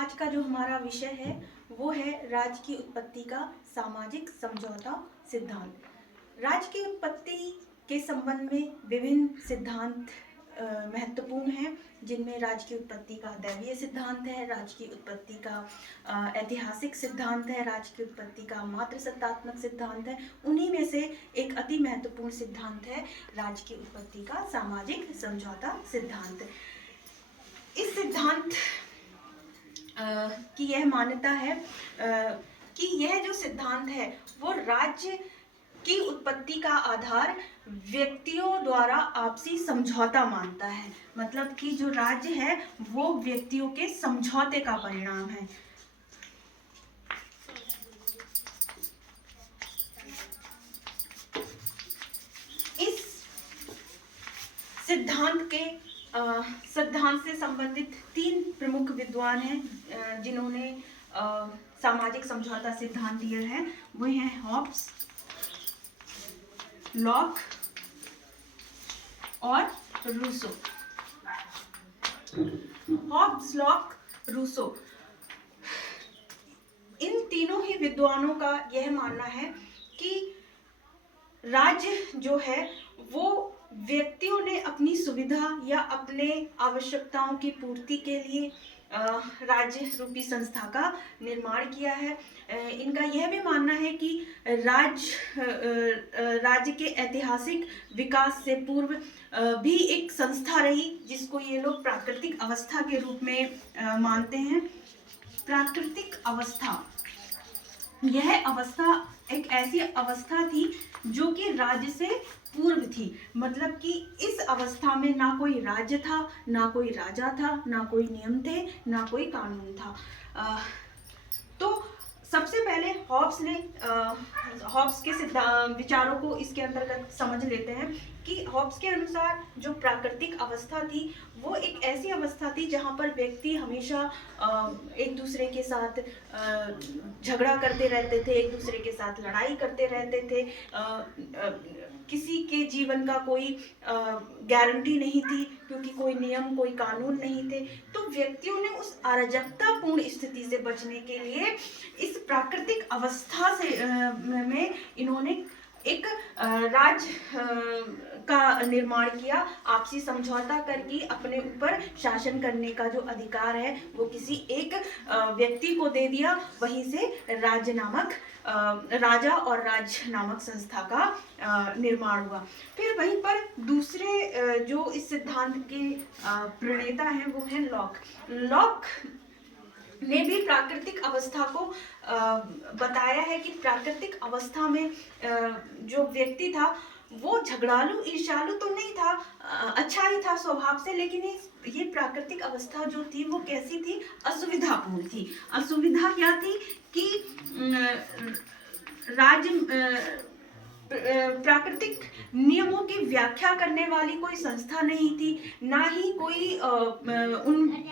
आज का जो हमारा विषय है वो है राज्य की उत्पत्ति का सामाजिक समझौता सिद्धांत। राज्य की उत्पत्ति के संबंध में विभिन्न सिद्धांत महत्वपूर्ण हैं, जिनमें राज्य की उत्पत्ति का दैवीय सिद्धांत है, राज्य की उत्पत्ति का ऐतिहासिक सिद्धांत है, राज्य की उत्पत्ति का मात्र सत्तात्मक सिद्धांत है। उन्हीं में से एक अति महत्वपूर्ण सिद्धांत है राज्य की उत्पत्ति का सामाजिक समझौता सिद्धांत। इस सिद्धांत की यह मान्यता है कि यह जो सिद्धांत है वो राज्य की उत्पत्ति का आधार व्यक्तियों द्वारा आपसी समझौता मानता है। मतलब कि जो राज्य है वो व्यक्तियों के समझौते का परिणाम है। इस सिद्धांत से संबंधित तीन प्रमुख विद्वान हैं जिन्होंने सामाजिक समझौता सिद्धांत दिया है। वो हैं हॉब्स, लॉक और रूसो। हॉब्स, लॉक, रूसो, इन तीनों ही विद्वानों का यह मानना है कि राज्य जो है वो व्यक्तियों ने अपनी सुविधा या अपने आवश्यकताओं की पूर्ति के लिए राज्य रूपी संस्था का निर्माण किया है। इनका यह भी मानना है कि राज्य के ऐतिहासिक विकास से पूर्व भी एक संस्था रही, जिसको ये लोग प्राकृतिक अवस्था के रूप में मानते हैं। प्राकृतिक अवस्था, यह अवस्था एक ऐसी अवस्था थी जो कि राज्य से पूर्व थी। मतलब कि इस अवस्था में ना कोई राज्य था, ना कोई राजा था, ना कोई नियम थे, ना कोई कानून था। तो सबसे पहले हॉब्स के विचारों को इसके अंतर्गत समझ लेते हैं कि हॉब्स के अनुसार जो प्राकृतिक अवस्था थी वो एक ऐसी अवस्था थी जहाँ पर व्यक्ति हमेशा एक दूसरे के साथ झगड़ा करते रहते थे, एक दूसरे के साथ लड़ाई करते रहते थे। किसी के जीवन का कोई गारंटी नहीं थी, क्योंकि कोई नियम, कोई कानून नहीं थे। तो व्यक्तियों ने उस अराजकतापूर्ण स्थिति से बचने के लिए इस प्राकृतिक अवस्था से में इन्होंने एक राज्य का निर्माण किया। आपसी समझौता करके अपने ऊपर शासन करने का जो अधिकार है वो किसी एक व्यक्ति को दे दिया। वहीं से राजा और राज्य नामक संस्था का निर्माण हुआ। फिर वहीं पर दूसरे जो इस सिद्धांत के प्रणेता हैं वो हैं लॉक ने भी प्राकृतिक अवस्था को बताया है कि प्राकृतिक अवस्था में जो व्यक्ति था वो झगड़ालू, ईर्ष्यालु तो नहीं था, अच्छा ही था स्वभाव से, लेकिन ये प्राकृतिक अवस्था जो थी वो कैसी थी? असुविधापूर्ण थी। असुविधा क्या थी कि प्राकृतिक नियमों की व्याख्या करने वाली कोई संस्था नहीं थी, ना ही कोई उन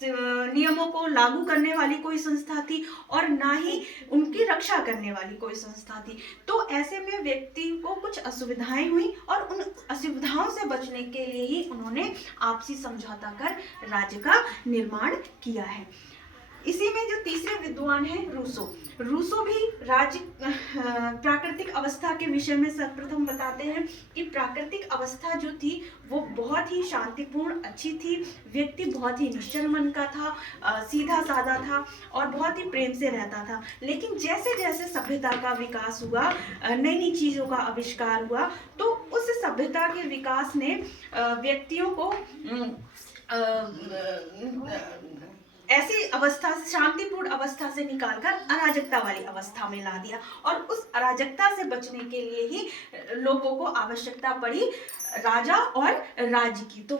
नियमों को लागू करने वाली कोई संस्था थी, और ना ही उनकी रक्षा करने वाली कोई संस्था थी। तो ऐसे में व्यक्ति को कुछ असुविधाएं हुई और उन असुविधाओं से बचने के लिए ही उन्होंने आपसी समझौता कर राज्य का निर्माण किया है। इसी में जो तीसरे विद्वान हैं रूसो भी राज्य प्राकृतिक अवस्था के विषय में सर्वप्रथम बताते हैं कि प्राकृतिक अवस्था जो थी वो बहुत ही शांतिपूर्ण, अच्छी थी। व्यक्ति बहुत ही निश्चल मन का था, सीधा साधा था और बहुत ही प्रेम से रहता था। लेकिन जैसे जैसे सभ्यता का विकास हुआ, नई नई चीजों का आविष्कार हुआ, तो उस सभ्यता के विकास ने व्यक्तियों को ऐसी अवस्था, शांतिपूर्ण अवस्था से निकालकर अराजकता वाली अवस्था में ला दिया, और उस अराजकता से बचने के लिए ही लोगों को आवश्यकता पड़ी राजा और राज्य की। तो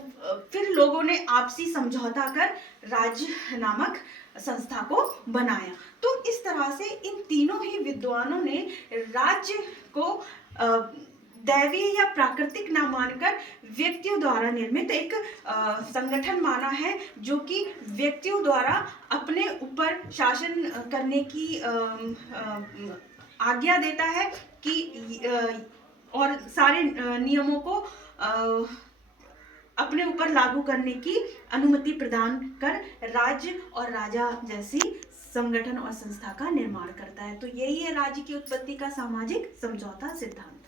फिर लोगों ने आपसी समझौता कर राज्य नामक संस्था को बनाया। तो इस तरह से इन तीनों ही विद्वानों ने राज्य को दैवीय या प्राकृतिक ना मानकर व्यक्तियों द्वारा निर्मित एक संगठन माना है, जो कि व्यक्तियों द्वारा अपने ऊपर शासन करने की आज्ञा देता है कि और सारे नियमों को अपने ऊपर लागू करने की अनुमति प्रदान कर राज्य और राजा जैसी संगठन और संस्था का निर्माण करता है। तो यही है राज्य की उत्पत्ति का सामाजिक समझौता सिद्धांत।